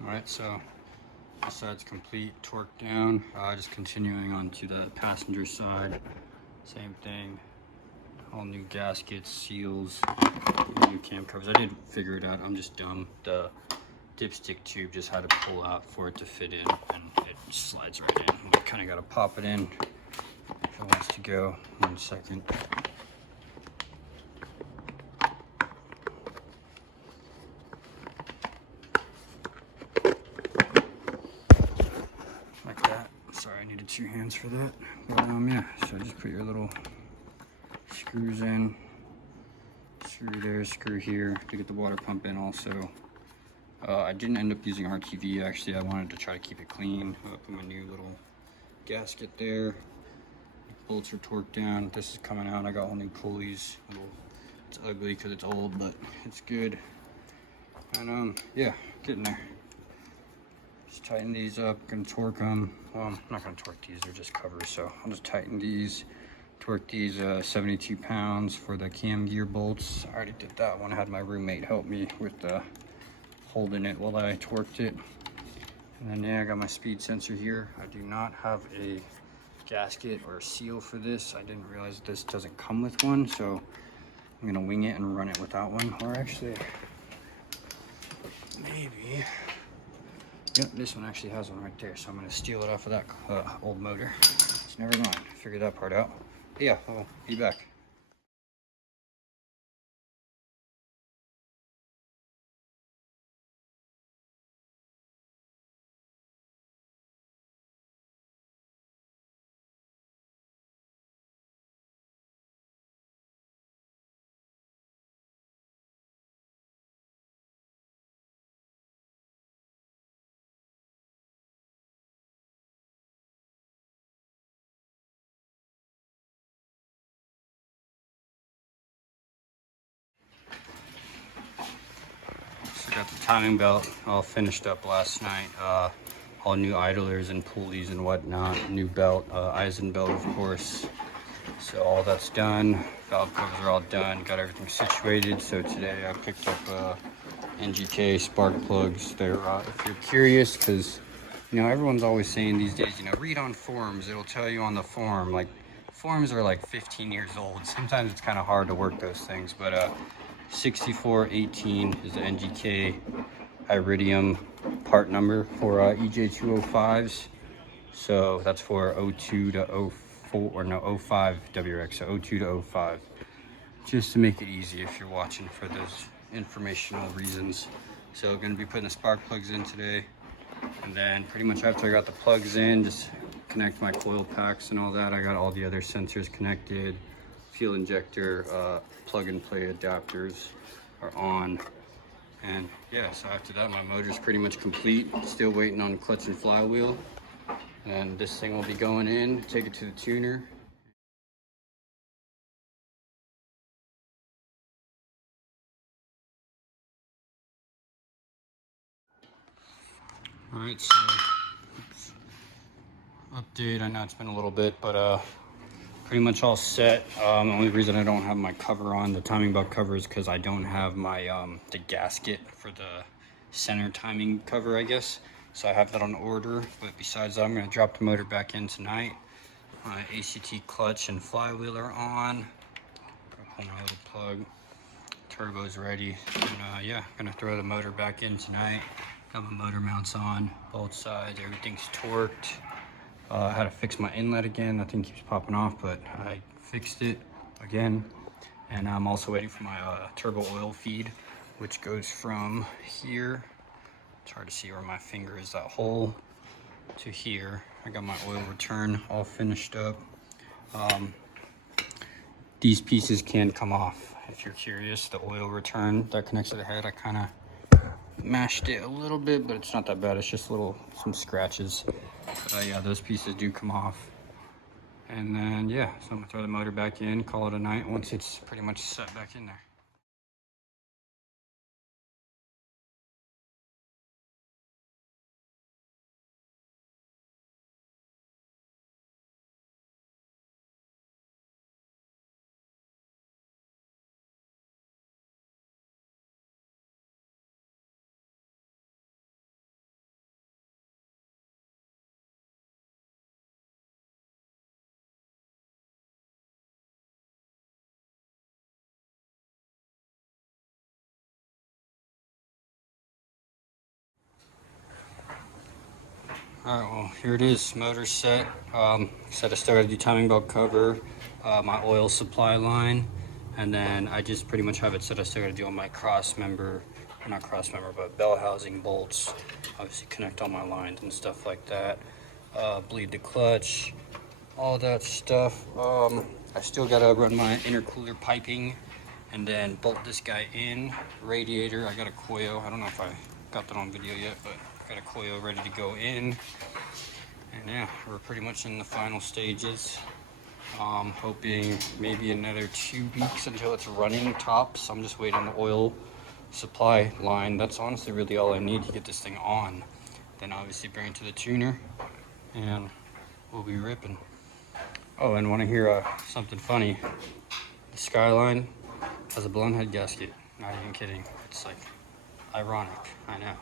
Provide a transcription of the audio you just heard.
All right, so this side's complete, torque down. Just continuing on to the passenger side. Same thing. All new gaskets, seals, new cam covers. I did figure it out. I'm just dumb. The dipstick tube just had to pull out for it to fit in, and it slides right in. Kind of got to pop it in if it wants to go. 1 second. Like that. Sorry, I needed 2 hands for that. But yeah, so just put your little screws in. Screw there, screw here to get the water pump in also. I didn't end up using RTV. Actually, I wanted to try to keep it clean. Put my new little gasket there. Bolts are torqued down. This is coming out. I got all new pulleys. It's ugly because it's old, but it's good. And yeah, getting there. Just tighten these up. Gonna torque them. Well, I'm not gonna torque these. They're just covers. So I'll just tighten these. Torque these 72 pounds for the cam gear bolts. I already did that one. I had my roommate help me with holding it while I torqued it. And then yeah, I got my speed sensor here. I do not have a gasket or a seal for this. I didn't realize this doesn't come with one, so I'm gonna wing it and run it without one. Or actually, maybe. Yep, this one actually has one right there, so I'm gonna steal it off of that old motor. So never mind, figure that part out. But yeah, I'll be back. So got the timing belt all finished up last night. All new idlers and pulleys and whatnot. New belt, Eisen belt, of course. So all that's done. Valve covers are all done. Got everything situated. So today I picked up NGK spark plugs. They're if you're curious, because you know everyone's always saying these days, you know, read on forums. It'll tell you on the forum. Like forums are like 15 years old. Sometimes it's kind of hard to work those things, but 6418 is the NGK iridium part number for EJ205s. So that's for 02 to 04, or no, 05 WRX, so 02 to 05. Just to make it easy if you're watching for those informational reasons. So I'm gonna be putting the spark plugs in today. And then pretty much after I got the plugs in, just connect my coil packs and all that. I got all the other sensors connected. Fuel injector, plug and play adapters are on. And yeah, so after that, my motor's pretty much complete. Still waiting on clutch and flywheel. And this thing will be going in, take it to the tuner. All right, so update. I know it's been a little bit, but pretty much all set. The only reason I don't have my cover on, the timing belt cover, is because I don't have my the gasket for the center timing cover, I guess. So I have that on order. But besides that, I'm gonna drop the motor back in tonight. My ACT clutch and flywheel are on. Pull my little plug. Turbo's ready. And yeah, gonna throw the motor back in tonight. Got my motor mounts on both sides. Everything's torqued. I had to fix my inlet again. That thing keeps popping off, but I fixed it again. And I'm also waiting for my turbo oil feed, which goes from here. It's hard to see where my finger is, that hole, to here. I got my oil return all finished up. These pieces can come off if you're curious. The oil return that connects to the head, I kind of mashed it a little bit, but it's not that bad. It's just some scratches. Yeah, those pieces do come off. And then yeah, so I'm gonna throw the motor back in, call it a night once it's pretty much set back in there. Alright, well, here it is, motor set. Said I still gotta do timing belt cover, my oil supply line, and then I just pretty much have it set. I still gotta do all my cross member, or not cross member, but bell housing bolts. Obviously connect all my lines and stuff like that. Bleed the clutch, all that stuff. I still gotta run my intercooler piping and then bolt this guy in. Radiator, I got a coil. I don't know if I got that on video yet, but got a coil ready to go in. And yeah, we're pretty much in the final stages. Hoping maybe another 2 weeks until it's running tops. I'm just waiting on the oil supply line. That's honestly really all I need to get this thing on. Then obviously bring it to the tuner and we'll be ripping. Oh, and want to hear something funny? The Skyline has a blown head gasket. Not even kidding. It's like ironic. I know.